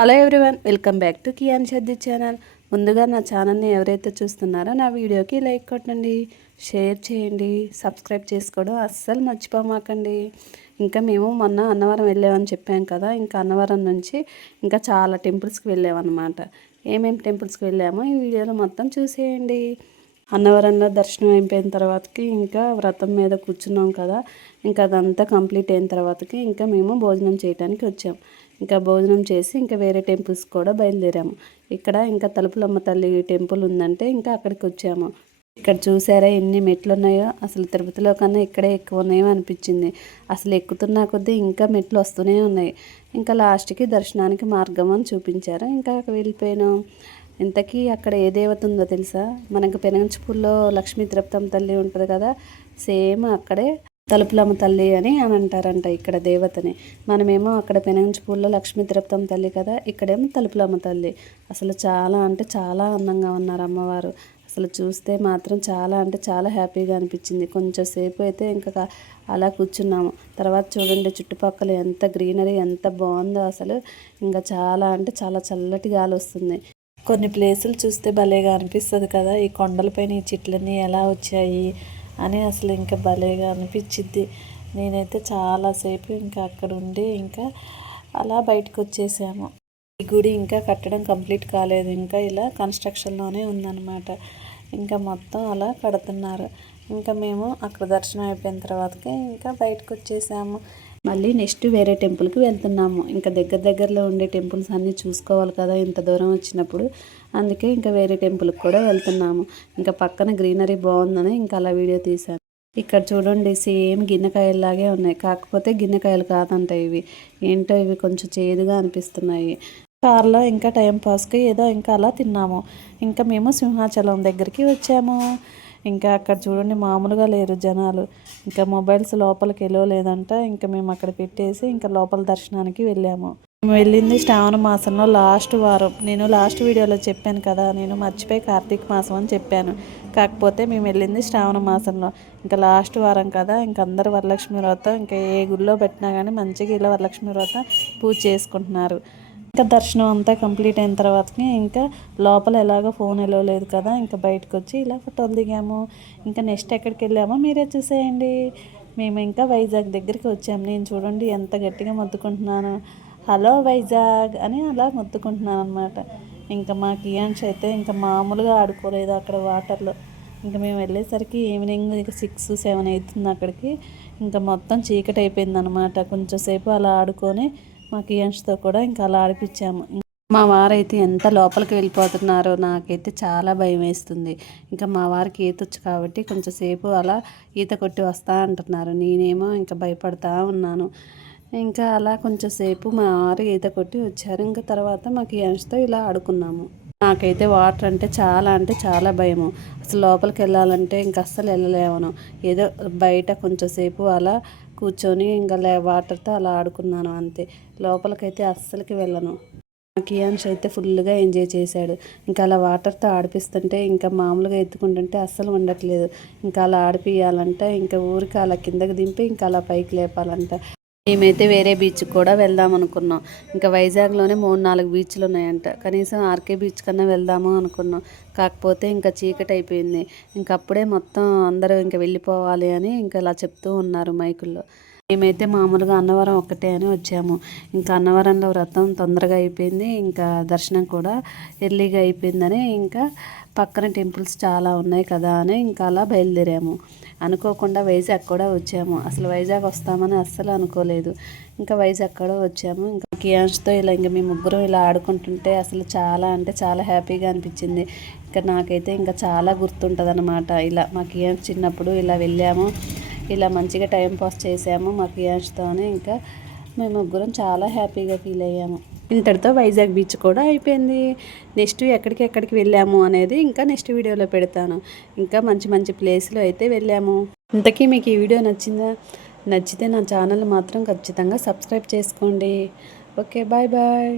Hello everyone welcome back to Kian షద్ది channel. ముందుగా నా ఛానల్ని ఎవరైతే చూస్తున్నారో నా వీడియోకి లైక్ కొట్టండి షేర్ చేయండి సబ్స్క్రైబ్ చేసుకోవడం అస్సలు మర్చిపోమాకండి. ఇంకా మేము మొన్న అన్నవరం వెళ్ళామని చెప్పాం కదా ఇంకా అన్నవరం నుంచి ఇంకా చాలా టెంపుల్స్కి వెళ్ళామన్నమాట. ఏమేమి టెంపుల్స్కి వెళ్ళామో ఈ వీడియోలో మొత్తం చూసేయండి. అన్నవరంలో దర్శనం అయిపోయిన తర్వాతకి ఇంకా వ్రతం మీద కూర్చున్నాం కదా. ఇంకా అదంతా కంప్లీట్ అయిన తర్వాతకి ఇంకా మేము భోజనం చేయడానికి వచ్చాం. ఇంకా భోజనం చేసి ఇంకా వేరే టెంపుల్స్ కూడా బయలుదేరాము. ఇక్కడ ఇంకా తలుపులమ్మ తల్లి టెంపుల్ ఉందంటే ఇంకా అక్కడికి వచ్చాము. ఇక్కడ చూసారా ఎన్ని మెట్లు ఉన్నాయో అసలు తిరుపతిలో కన్నా ఇక్కడే ఎక్కువ ఉన్నాయో అనిపించింది. అసలు ఎక్కుతున్నా కొద్దీ ఇంకా మెట్లు వస్తూనే ఉన్నాయి. ఇంకా లాస్ట్కి దర్శనానికి మార్గం అని చూపించారు. ఇంకా వెళ్ళిపోయినాం. ఇంతకీ అక్కడ ఏ దేవత ఉందో తెలుసా? మనకు పెనంచిపూల్లో లక్ష్మీ తిరుపతం తల్లి ఉంటుంది కదా సేమ్ అక్కడే తలుపులమ్మ తల్లి అని అని అంటారంట ఇక్కడ దేవతని. మనమేమో అక్కడ పెనంచిపూల్లో లక్ష్మీ తిరుపతం తల్లి కదా ఇక్కడేమో తలుపులమ్మ తల్లి. అసలు చాలా అంటే చాలా అందంగా ఉన్నారు అమ్మవారు. అసలు చూస్తే మాత్రం చాలా అంటే చాలా హ్యాపీగా అనిపించింది. కొంచెం సేపు అయితే ఇంకా అలా కూర్చున్నాము. తర్వాత చూడండి చుట్టుపక్కల ఎంత గ్రీనరీ ఎంత బాగుందో అసలు. ఇంకా చాలా అంటే చాలా చల్లటి గాలి వస్తుంది. కొన్ని ప్లేసులు చూస్తే భలేగా అనిపిస్తుంది కదా? ఈ కొండలపైన ఈ చెట్లన్నీ ఎలా వచ్చాయి అని అసలు ఇంకా భలేగా అనిపించింది నేనైతే చాలాసేపు ఇంకా అక్కడ ఉండి ఇంకా అలా బయటకు వచ్చేసాము. ఈ గుడి ఇంకా కట్టడం కంప్లీట్ కాలేదు. ఇంకా ఇలా కన్స్ట్రక్షన్లోనే ఉందన్నమాట. ఇంకా మొత్తం అలా కడుతున్నారు. ఇంకా మేము అక్కడ దర్శనం అయిపోయిన తర్వాతకి ఇంకా బయటకు వచ్చేసాము. మళ్ళీ నెక్స్ట్ వేరే టెంపుల్కి వెళ్తున్నాము. ఇంకా దగ్గర దగ్గరలో ఉండే టెంపుల్స్ అన్నీ చూసుకోవాలి కదా ఇంత దూరం వచ్చినప్పుడు. అందుకే ఇంకా వేరే టెంపుల్కి కూడా వెళ్తున్నాము. ఇంకా పక్కన గ్రీనరీ బాగుందని ఇంకా అలా వీడియో తీశాను. ఇక్కడ చూడండి సేమ్ గిన్నెకాయల్లాగే ఉన్నాయి. కాకపోతే గిన్నెకాయలు కాదంట ఇవి. ఏంటో ఇవి కొంచెం చేదుగా అనిపిస్తున్నాయి. కార్లో ఇంకా టైం పాస్కి ఏదో ఇంకా అలా తిన్నాము. ఇంకా మేము సింహాచలం దగ్గరికి వచ్చాము. ఇంకా అక్కడ చూడండి మామూలుగా లేరు జనాలు. ఇంకా మొబైల్స్ లోపలికి వెళ్ళలేదంట. ఇంకా మేము అక్కడ పెట్టేసి ఇంకా లోపల దర్శనానికి వెళ్ళాము. మేము వెళ్ళింది శ్రావణ మాసంలో లాస్ట్ వారం. నేను లాస్ట్ వీడియోలో చెప్పాను కదా నేను మర్చిపోయి కార్తీక మాసం అని చెప్పాను. కాకపోతే మేము వెళ్ళింది శ్రావణ మాసంలో. ఇంకా లాస్ట్ వారం కదా ఇంకా అందరు వరలక్ష్మి వ్రతం ఇంకా ఏ గుళ్ళో పెట్టినా కానీ మంచిగా ఇలా వరలక్ష్మి వ్రతం పూజ చేసుకుంటున్నారు. ఇంకా దర్శనం అంతా కంప్లీట్ అయిన తర్వాతకి ఇంకా లోపల ఎలాగో ఫోన్ వెళ్ళలేదు కదా ఇంకా బయటకు వచ్చి ఇలా ఫోటోలు దిగాము. ఇంకా నెక్స్ట్ ఎక్కడికి వెళ్ళామో మీరే చూసేయండి. మేము ఇంకా వైజాగ్ దగ్గరికి వచ్చాము. నేను చూడండి ఎంత గట్టిగా మొత్తుకుంటున్నాను. హలో వైజాగ్ అని అలా మొత్తుకుంటున్నాను అనమాట ఇంకా మా కియాన్స్ అయితే ఇంకా మామూలుగా ఆడుకోలేదు అక్కడ వాటర్లో. ఇంకా మేము వెళ్ళేసరికి ఈవినింగ్ ఇంకా సిక్స్ సెవెన్ అవుతుంది అక్కడికి. ఇంకా మొత్తం చీకటి అయిపోయింది అనమాట కొంచెంసేపు అలా ఆడుకొని మా కియాన్స్తో కూడా ఇంకా అలా ఆడిపించాము. మా వారైతే ఎంత లోపలికి వెళ్ళిపోతున్నారో నాకైతే చాలా భయం వేస్తుంది. ఇంకా మా వారికి ఈత వచ్చు కాబట్టి కొంచెంసేపు అలా ఈత కొట్టి వస్తా అంటున్నారు. నేనేమో ఇంకా భయపడతా ఉన్నాను. ఇంకా అలా కొంచెంసేపు మా వారు ఈత కొట్టి వచ్చారు. ఇంకా తర్వాత మాకు కియాన్స్తో ఇలా ఆడుకున్నాము. నాకైతే వాటర్ అంటే చాలా అంటే చాలా భయము. అసలు లోపలికి వెళ్ళాలంటే ఇంకా అస్సలు వెళ్ళలేమను. ఏదో బయట కొంచెంసేపు అలా కూర్చొని ఇంకా వాటర్తో అలా ఆడుకున్నాను అంతే. లోపలికైతే అస్సలకి వెళ్ళను. కియాన్ష్ అయితే ఫుల్గా ఎంజాయ్ చేశాడు. ఇంకా అలా వాటర్తో ఆడిపిస్తుంటే ఇంకా మామూలుగా ఎత్తుకుంటుంటే అస్సలు ఉండట్లేదు. ఇంకా అలా ఆడిపియాలంటే ఇంకా ఊరికి అలా కిందకి దింపి ఇంకా అలా పైకి లేపాలంట. మేమైతే వేరే బీచ్ కూడా వెళ్దాం అనుకున్నాం. ఇంకా వైజాగ్లోనే మూడు నాలుగు బీచ్లు ఉన్నాయంట. కనీసం ఆర్కే బీచ్ కన్నా వెళ్దాము అనుకున్నాం. కాకపోతే ఇంకా చీకటి అయిపోయింది. ఇంకా అప్పుడే మొత్తం అందరూ ఇంకా వెళ్ళిపోవాలి అని ఇంకా ఇలా చెప్తూ ఉన్నారు మైకుల్లో. మేమైతే మామూలుగా అన్నవరం ఒక్కటే అని వచ్చాము. ఇంకా అన్నవరంలో వ్రతం తొందరగా అయిపోయింది. ఇంకా దర్శనం కూడా ఎర్లీగా అయిపోయిందని ఇంకా పక్కన టెంపుల్స్ చాలా ఉన్నాయి కదా అని ఇంకా అలా బయలుదేరాము. అనుకోకుండా వైజాగ్ కూడా వచ్చాము. అసలు వైజాగ్ వస్తామని అస్సలు అనుకోలేదు. ఇంకా వైజాగ్ కూడా వచ్చాము. ఇంకా కియాన్స్తో ఇలా ఇంకా మీ ముగ్గురం ఇలా ఆడుకుంటుంటే అసలు చాలా అంటే చాలా హ్యాపీగా అనిపించింది. ఇంకా నాకైతే ఇంకా చాలా గుర్తుంటుంది అనమాట ఇలా మా కియాన్స్ చిన్నప్పుడు ఇలా వెళ్ళాము. ఇలా మంచిగా టైం పాస్ చేసాము మా కియాన్స్తోనే ఇంకా మేము ముగ్గురం చాలా హ్యాపీగా ఫీల్ అయ్యాము. ఇంతటితో వైజాగ్ బీచ్ కూడా అయిపోయింది. నెక్స్ట్ ఎక్కడికి ఎక్కడికి వెళ్ళాము అనేది ఇంకా నెక్స్ట్ వీడియోలో పెడతాను. ఇంకా మంచి మంచి ప్లేస్లో అయితే వెళ్ళాము. ఇంతకీ మీకు ఈ వీడియో నచ్చిందా? నచ్చితే నా ఛానల్ మాత్రం ఖచ్చితంగా సబ్స్క్రైబ్ చేసుకోండి. Okay bye bye.